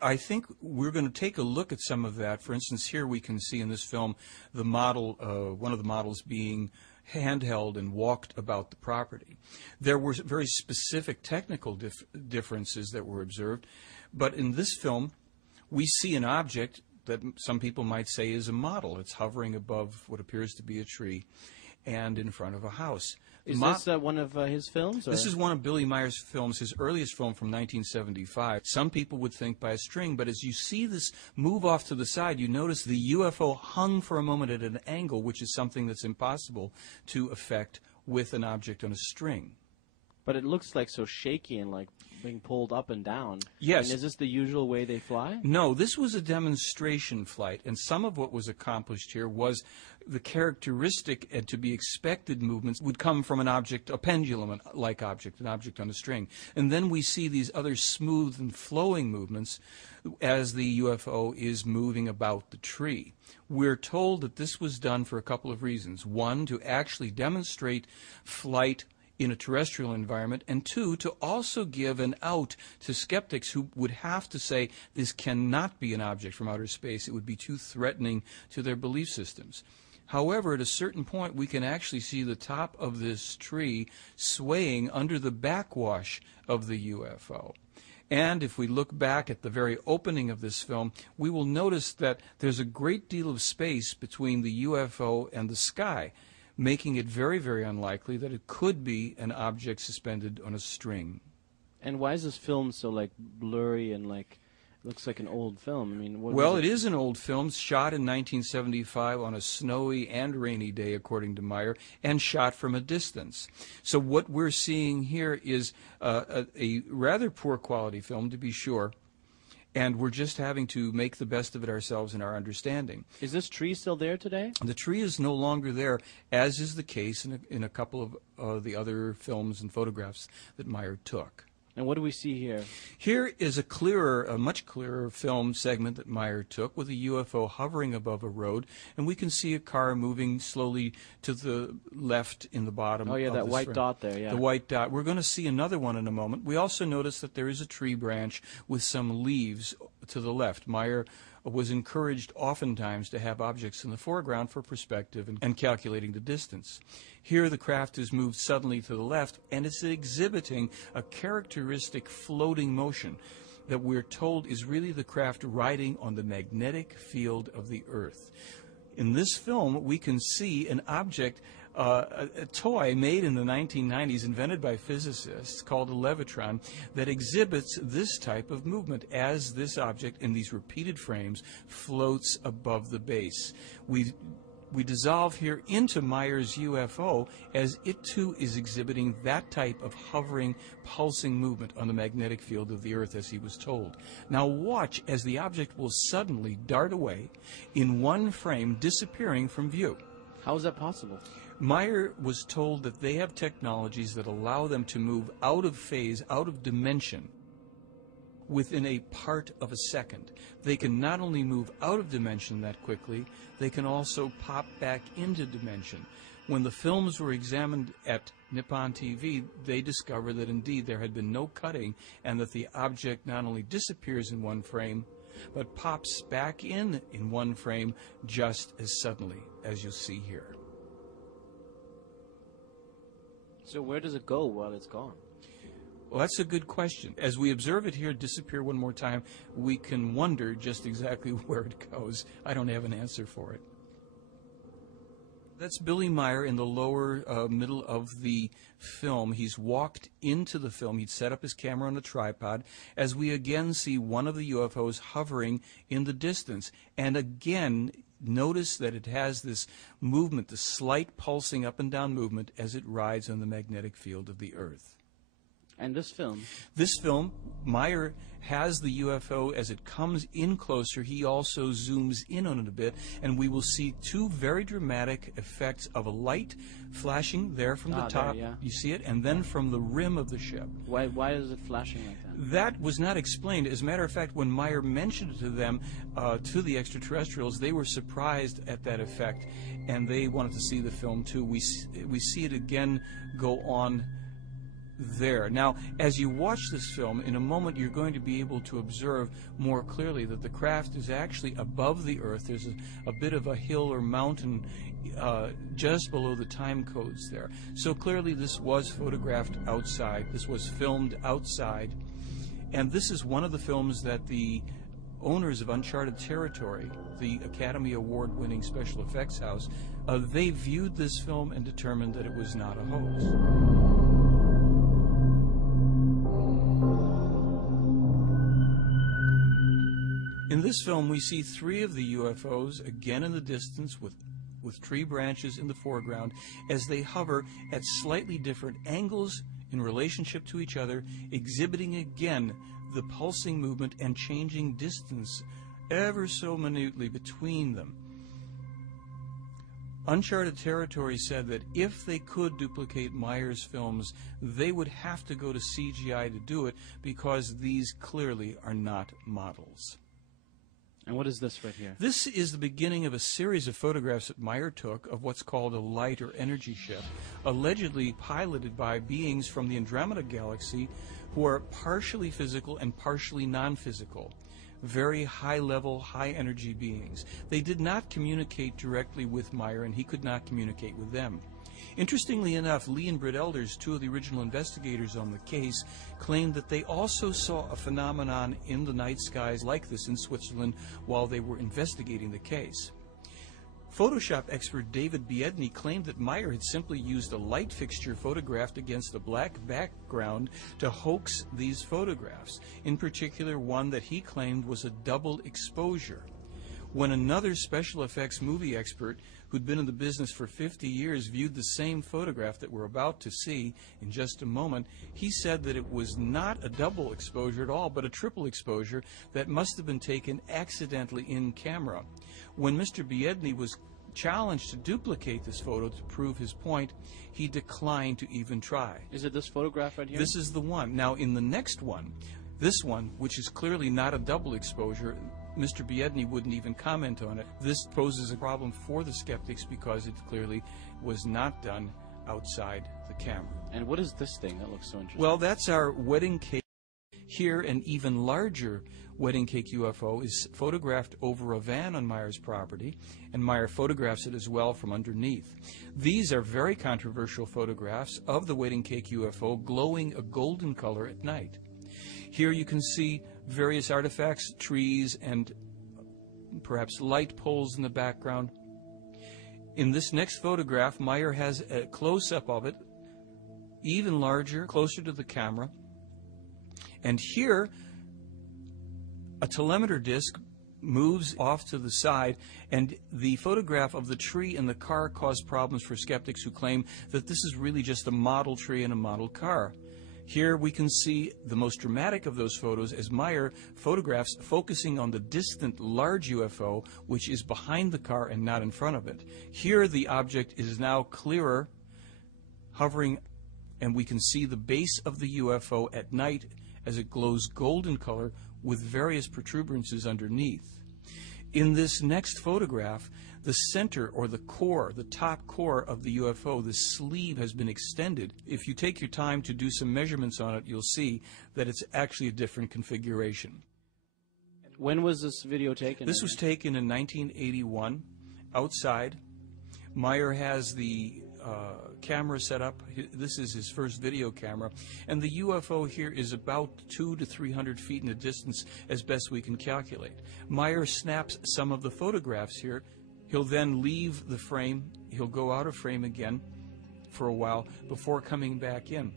I think we're going to take a look at some of that. For instance, here we can see in this film the model, one of the models being handheld and walked about the property. There were very specific technical differences that were observed, but in this film, we see an object that some people might say is a model. It's hovering above what appears to be a tree and in front of a house. Is this one of his films? Or? This is one of Billy Meier's films, his earliest film from 1975. Some people would think by a string, but as you see this move off to the side, you notice the UFO hung for a moment at an angle, which is something that's impossible to effect with an object on a string. But it looks like so shaky and like being pulled up and down. Yes. And is this the usual way they fly? No, this was a demonstration flight, and some of what was accomplished here was the characteristic and to be expected movements would come from an object, a pendulum-like object, an object on a string. And then we see these other smooth and flowing movements as the UFO is moving about the tree. We're told that this was done for a couple of reasons. One, to actually demonstrate flight in a terrestrial environment, and two, to also give an out to skeptics who would have to say this cannot be an object from outer space. It would be too threatening to their belief systems. However, at a certain point, we can actually see the top of this tree swaying under the backwash of the UFO. And if we look back at the very opening of this film, we will notice that there's a great deal of space between the UFO and the sky, making it very, very unlikely that it could be an object suspended on a string. And why is this film so like blurry and like looks like an old film? I mean, well, it is an old film, shot in 1975 on a snowy and rainy day, according to Meier, and shot from a distance. So what we're seeing here is a rather poor quality film, to be sure. And we're just having to make the best of it ourselves in our understanding. Is this tree still there today? The tree is no longer there, as is the case in a couple of the other films and photographs that Meier took. And what do we see here? Here is a much clearer film segment that Meier took with a UFO hovering above a road, and we can see a car moving slowly to the left in the bottom. Oh, yeah, of that white frame. dot there, yeah. The white dot. We're going to see another one in a moment. We also notice that there is a tree branch with some leaves to the left. Meier was encouraged oftentimes to have objects in the foreground for perspective and calculating the distance. Here the craft is moved suddenly to the left, and it's exhibiting a characteristic floating motion that we're told is really the craft riding on the magnetic field of the Earth. In this film, we can see an object, a toy made in the 1990s, invented by physicists, called a levitron, that exhibits this type of movement as this object in these repeated frames floats above the base. We dissolve here into Meier's UFO as it too is exhibiting that type of hovering, pulsing movement on the magnetic field of the Earth as he was told. Now watch as the object will suddenly dart away in one frame, disappearing from view. How is that possible? Meier was told that they have technologies that allow them to move out of phase, out of dimension, within a part of a second. They can not only move out of dimension that quickly, they can also pop back into dimension. When the films were examined at Nippon TV, they discovered that indeed there had been no cutting and that the object not only disappears in one frame, but pops back in one frame just as suddenly as you see here. So where does it go while it's gone? Well, that's a good question. As we observe it here disappear one more time, we can wonder just exactly where it goes. I don't have an answer for it. That's Billy Meier in the lower middle of the film. He's walked into the film. He'd set up his camera on a tripod as we again see one of the UFOs hovering in the distance. And again, notice that it has this movement, this slight pulsing up and down movement as it rides on the magnetic field of the Earth. And this film? This film, Meier has the UFO as it comes in closer. He also zooms in on it a bit, and we will see two very dramatic effects of a light flashing there from the top. There, yeah. You see it? And then from the rim of the ship. Why is it flashing like that? That was not explained. As a matter of fact, when Meier mentioned it to them, to the extraterrestrials, they were surprised at that effect, and they wanted to see the film too. We see it again go on there. Now, as you watch this film, in a moment you're going to be able to observe more clearly that the craft is actually above the Earth. There's a bit of a hill or mountain just below the time codes there. So clearly this was photographed outside. This was filmed outside. And this is one of the films that the owners of Uncharted Territory, the Academy Award-winning special effects house, they viewed this film and determined that it was not a hoax. In this film, we see 3 of the UFOs, again in the distance, with tree branches in the foreground, as they hover at slightly different angles in relationship to each other, exhibiting again the pulsing movement and changing distance ever so minutely between them. Uncharted Territory said that if they could duplicate Meier's films, they would have to go to CGI to do it, because these clearly are not models. And what is this right here? This is the beginning of a series of photographs that Meier took of what's called a light or energy ship, allegedly piloted by beings from the Andromeda Galaxy who are partially physical and partially non-physical. Very high-level, high-energy beings. They did not communicate directly with Meier, and he could not communicate with them. Interestingly enough, Lee and Britt Elders, 2 of the original investigators on the case, claimed that they also saw a phenomenon in the night skies like this in Switzerland while they were investigating the case. Photoshop expert David Biedny claimed that Meier had simply used a light fixture photographed against a black background to hoax these photographs, in particular one that he claimed was a double exposure. When another special effects movie expert who'd been in the business for 50 years viewed the same photograph that we're about to see in just a moment, he said that it was not a double exposure at all, but a triple exposure that must have been taken accidentally in camera. When Mr. Biedny was challenged to duplicate this photo to prove his point, he declined to even try. Is it this photograph right here? This is the one. Now, in the next one, this one, which is clearly not a double exposure, Mr. Biedny wouldn't even comment on it. This poses a problem for the skeptics because it clearly was not done outside the camera. And what is this thing that looks so interesting? Well, that's our wedding cake. Here, an even larger wedding cake UFO is photographed over a van on Meier's property, and Meier photographs it as well from underneath. These are very controversial photographs of the wedding cake UFO glowing a golden color at night. Here you can see various artifacts, trees, and perhaps light poles in the background. In this next photograph, Meier has a close-up of it, even larger, closer to the camera. And here, a telemeter disc moves off to the side, and the photograph of the tree and the car caused problems for skeptics who claim that this is really just a model tree and a model car. Here we can see the most dramatic of those photos as Meier photographs focusing on the distant large UFO, which is behind the car and not in front of it. Here the object is now clearer, hovering, and we can see the base of the UFO at night as it glows golden color with various protuberances underneath. In this next photograph, the center or the core, the top core of the UFO, the sleeve has been extended. If you take your time to do some measurements on it, you'll see that it's actually a different configuration. When was this video taken? This was taken in 1981 outside. Meier has the camera set up. This is his first video camera, and the UFO here is about 200 to 300 feet in the distance as best we can calculate. Meier snaps some of the photographs here. He'll then leave the frame. He'll go out of frame again for a while before coming back in.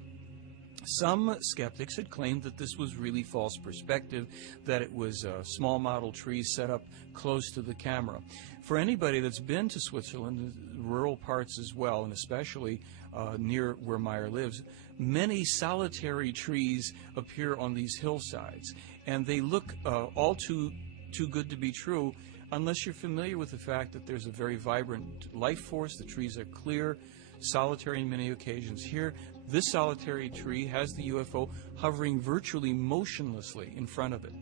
Some skeptics had claimed that this was really false perspective, that it was a small model tree set up close to the camera. For anybody that's been to Switzerland, rural parts as well, and especially near where Meier lives, many solitary trees appear on these hillsides, and they look all too good to be true unless you're familiar with the fact that there's a very vibrant life force. The trees are clear, solitary in many occasions. Here, this solitary tree has the UFO hovering virtually motionlessly in front of it.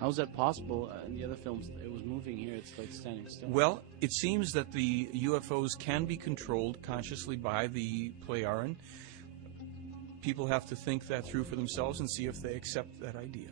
How is that possible? In the other films, it was moving. Here, it's like standing still. Well, it seems that the UFOs can be controlled consciously by the Pleiaren. people have to think that through for themselves and see if they accept that idea.